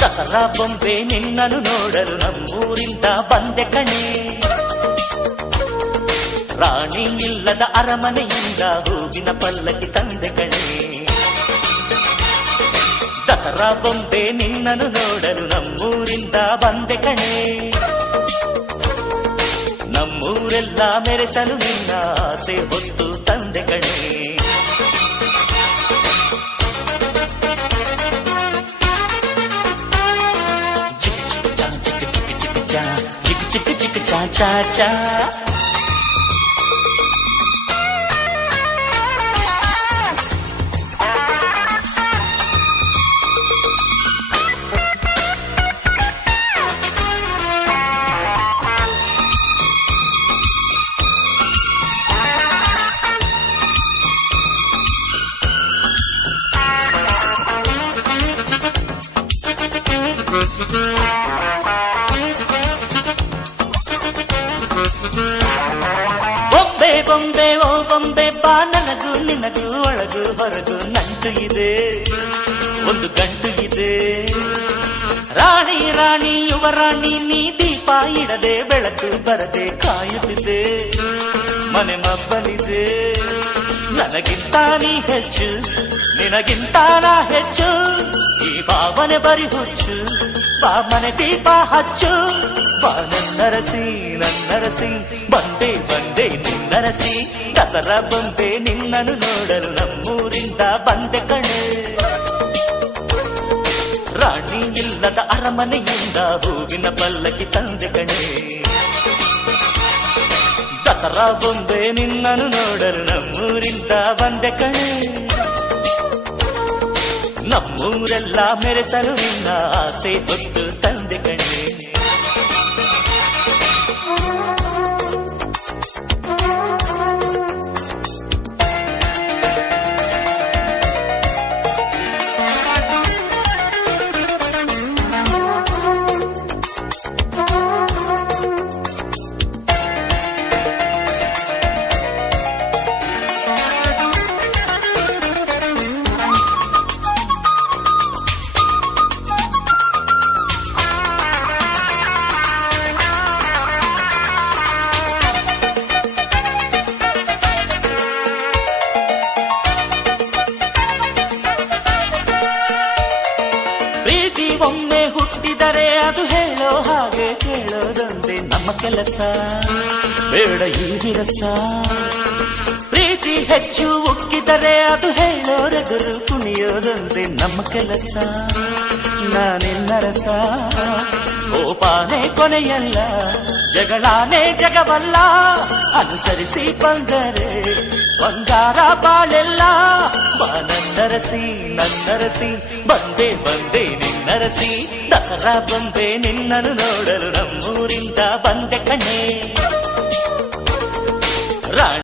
ದಸರಾ ಬೊಂಬೆ ನಿನ್ನನು ನೋಡಲು ನಮ್ಮೂರಿಂದ ಬಂದೆ ಕಣೆ. ರಾಣಿ ಇಲ್ಲದ ಅರಮನೆಯಿಂದ ಹೂವಿನ ಪಲ್ಲಕ್ಕಿ ತಂದೆ ಕಣೆ. ದಸರಾ ಬೊಂಬೆ ನಿನ್ನನು ನೋಡಲು ನಮ್ಮೂರಿಂದ ಬಂದೆ ಕಣೆ. ನಮ್ಮೂರೆಲ್ಲ ಮೆರೆಸಲು ನಿನ್ನ ಆಸೆ ಹೊತ್ತು ತಂದೆ ಕಣೆ. ಚಿಕ್ಕ ಚಿಕ್ಕ ಚಾ ಚಾ ಚಾ ಬೊಂಬೆ ಬೊಂಬೆ ಓ ಬೊಂಬೆ ಬಾ, ನನಗೂ ನಿನಗೂ ಒಳಗು ಹೊರಗು ನಂಟು ಇದೆ, ಒಂದು ಗಂಟು ಇದೆ. ರಾಣಿ ರಾಣಿ ಯುವರಾಣಿ ನೀ ದೀಪ ಇಡದೆ ಬೆಳಕು ಬರದೆ ಕಾಯುತ್ತಿದೆ. ಮನೆ ಮಬ್ಬಲಿದೆ, ನನಗಿಂತ ನೀ ಹೆಚ್ಚು, ನಿನಗಿಂತ ನಾ ಹೆಚ್ಚು. ಈ ಭಾವನೆ ಬರಿ ಹುಚ್ಚು, ಬಾ ಮನೆ ದೀಪ ಹಚ್ಚು. ಬಾ ನನ್ನರಸಿ ನನ್ನರಸಿ, ಬಂದೆ ಬಂದೆ ನಿನ್ನರಸಿ. ದಸರಾ ಬೊಂಬೆ ನಿನ್ನನು ನೋಡಲು ನಮ್ಮೂರಿಂದ ಬಂದೆ ಕಣೆ. ರಾಣಿ ಇಲ್ಲದ ಅರಮನೆಯಿಂದ ಹೂವಿನ ಪಲ್ಲಕ್ಕಿ ತಂದೆ ಕಣೆ. ದಸರಾ ಬೊಂಬೆ ನಿನ್ನನು ನೋಡಲು ನಮ್ಮೂರಿಂದ ಬಂದೆ ಕಣೆ. ನಮ್ಮೂರೆಲ್ಲ ಮೆರೆಸಲು ನಿನ್ನ ಆಸೆ ಹೊತ್ತು ತಂದೆ ಕಣೆ. ಒಮ್ಮೆ ಹುಟ್ಟಿದರೆ ಅದು ಹೇಳೋ ಹಾಗೆ ಕೇಳೋದೊಂದೇ ನಮ್ಮ ಕೆಲಸ, ಬೇಡ ಈ ವಿರಸ. ಪ್ರೀತಿ ಹೆಚ್ಚು ಉಕ್ಕಿದರೆ ಅದು ಹೇಳೋರೆದುರು ಕುಣಿಯೋದೊಂದೇ ನಮ್ಮ ಕೆಲಸ. ನಾನಿನ್ನರಸ, ಕೋಪಾನೇ ಕೊನೆಯಲ್ಲ, ಜಗಳಾನೇ ಜಗವಲ್ಲ. ಅನುಸರಿಸಿ ಬಂದರೆ ಬಂಗಾರ ಬಾಳೆಲ್ಲ. ಬಾ ನನ್ನರಸಿ ನನ್ನರಸಿ, ಬಂದೆ ಬಂದೆ ನಿನ್ನರಸಿ. ದಸರಾ ಬೊಂಬೆ ನಿನ್ನನು ನೋಡಲು ನಮ್ಮೂರಿಂದ ಬಂದೆ ಕಣೆ. ರಾಣಿ